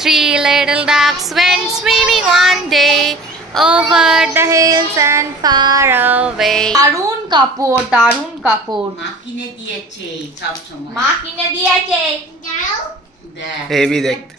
Three little ducks went swimming one day over the hills and far away. দারুন কাপড়, দারুন কাপড়। মা কিনে দিয়েছে সব সময়। মা কিনে দিয়েছে। যাও। দেখ। হেভি দেখতে।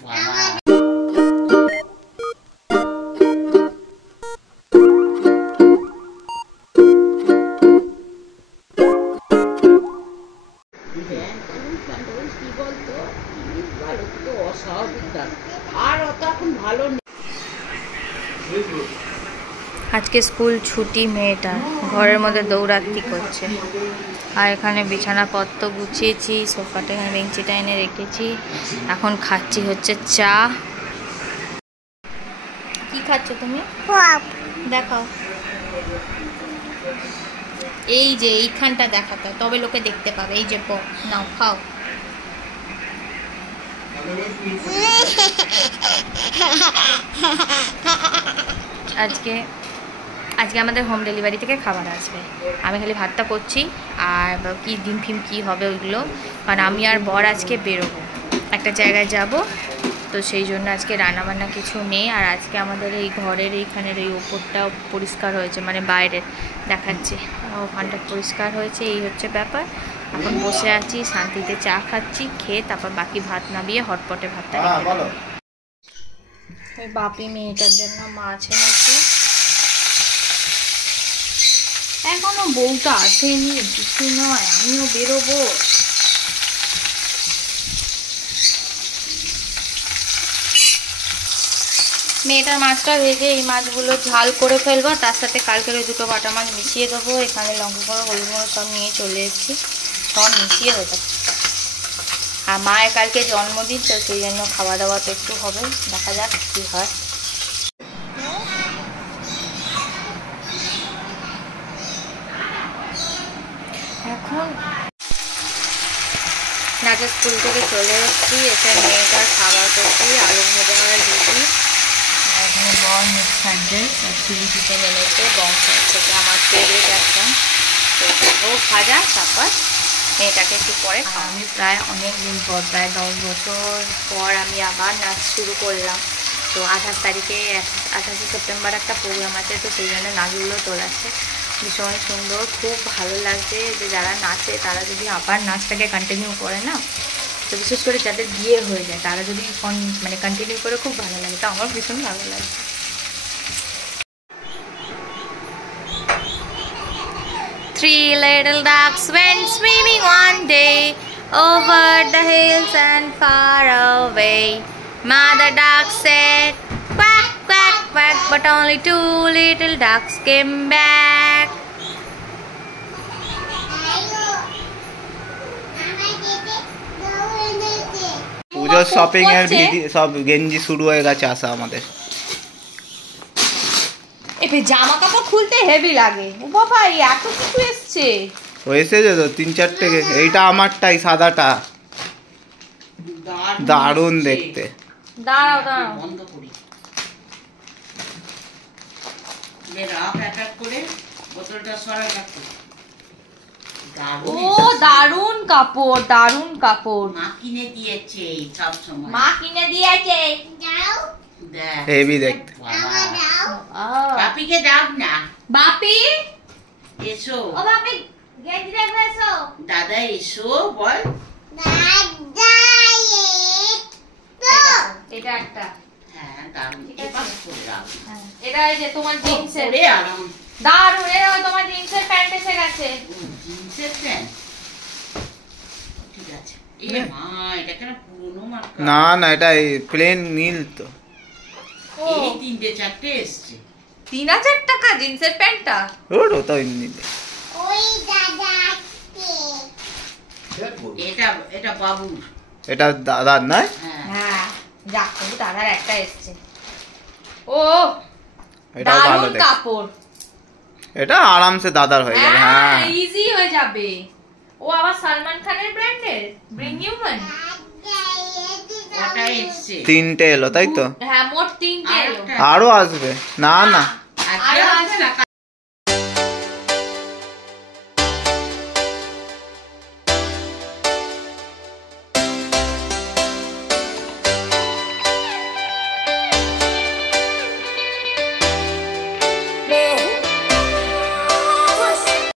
আজকে স্কুল ছুটি, মেয়েটার ঘরের মধ্যে দৌড়াত্তি করছে। আর এখানে বিছানাপত্র গুছিয়েছি, সোফাটা এখানে বেঞ্চিটা এনে রেখেছি। এখন খাচ্ছি হচ্ছে চা। কি খাচ্ছ তুমি? দেখাও। এই যে এইখানটা দেখাতে তবে লোকে দেখতে পাবে। এই যে নাও খাও। আজকে আমাদের হোম ডেলিভারি থেকে খাবার আসবে। আমি খালি ভাতটা করছি, আর কি ডিম ফিম কী হবে ওইগুলো, কারণ আমি আর বর আজকে বেরোবো, একটা জায়গায় যাব, তো সেই জন্য আজকে রান্নাবান্না কিছু নেই। আর আজকে আমাদের এই ঘরের এইখানের এই ওপরটাও পরিষ্কার হয়েছে, মানে বাইরের দেখাচ্ছে, ওখানটা পরিষ্কার হয়েছে। এই হচ্ছে ব্যাপার। এখন বসে আছি শান্তিতে, চা খাচ্ছি, খেয়ে তারপর বাকি ভাত নামিয়ে হটপটে ভাতটা রেখে দেবো। ওই বাপি মেয়েটার জন্য মাছ এনেছে, এখনো বউটা আসেনি, কিছু নয়, আমিও বেরোবো। মেয়েটার মাছটা ভেজে এই মাছগুলো ঝাল করে ফেলবো, তার সাথে কালকের ওই দুটো বাটা মাছ মিশিয়ে দেবো। এখানে লঙ্কা গুঁড়ো, হলুদ গুঁড়ো সব নিয়ে চলে এসেছি, সব মিশিয়ে হয়ে যাবে। আর মায়ের কালকে জন্মদিন, তো সেই জন্য খাওয়া দাওয়া তো একটু হবে, দেখা যাক কী হয়। এখন নাচে স্কুল থেকে চলে এসেছি, এসে মেয়েটার খাবার করছি, আলু ভাজা আর রুটি। এখানে বড় মিক্সার ড্রেস আর চিলি চিকেন এনেছে বংশার থেকে, আমার ফেভারিট একটা। তো হোক ভাজা, তারপর মেয়েটাকে একটু পরে আমি প্রায় অনেক দিন পর, প্রায় 10 বছর পর আমি আবার নাচ শুরু করলাম। তো 28 তারিখে 28শে সেপ্টেম্বর একটা প্রোগ্রাম আছে, তো সেই জন্য নাচগুলো তোলাচ্ছে, ভীষণ সুন্দর, খুব ভালো লাগছে। যে যারা নাচে তারা যদি আবার নাচটাকে কন্টিনিউ করে না, তো বিশেষ করে যাদের বিয়ে হয়ে যায় তারা যদি মানে কন্টিনিউ করে, খুব ভালো লাগে। তো আমার ভীষণ ভালো লাগছে। Three little ducks went swimming one day over the hills and far away. Mother duck said, quack, quack, quack, but only 2 little ducks came back. পুজোর শপিং এর সব গেঞ্জি শুরু হয়ে গেছে আসা আমাদের। এবে জামা কাপড় খুলতে হেভি লাগে। ও বাবা, এত কিছু এসছে। এসেছে তো 3-4টে। এইটা আমারটাই, সাদাটা, দারুণ দেখতে। দাঁড়াও দাঁড়াও, বন্ধ করি। রাফ প্যাক করে বোতলটা সরাই রাখো। ও দারুন কাপড়, দারুন কাপড়। মা কিনে দিয়েছে সব সময়। মা কিনে দিয়েছে। যাও। দেখ। হেভি দেখতে। বাপিকে ডাক না। বাপি এসো। ও বাপি, গেঞ্জি দেখবে এসো। দাদা এসো বল। দাদা এটা একটা। হ্যাঁ দারুণ, এবার করে রাখ। এটা এই যে তোমার জিন্সের। পরে আরাম। দারুণ, এটা তোমার জিন্সের প্যান্ট এসে গেছে। জিন্সের প্যান্ট, ঠিক আছে। এই মা, এটা কেন পুরনো মার্কা? না না, এটা প্লেন নীল তো। এই 3-4টে এসছে। 3000 টাকা জিন্সের প্যান্টটা? ওটা তো নীল। ওই দাদা এটা বাবুর। এটা দাদার নয়? হ্যাঁ, যাক তবু দাদার একটা এসছে। ও এটা ভালো দেখতে কাপড়। এটা আরামসে দাদার হয়ে যাবে। হ্যাঁ, ইজি হয়ে যাবে। ও আবার সালমান খানের ব্র্যান্ডের ব্রিং হিউম্যান। ওটা এসছে। 3টে এলো তাই তো? হ্যাঁ, মোট 3টে এলো। আরো আসবে। না না, আজকে আসবে না।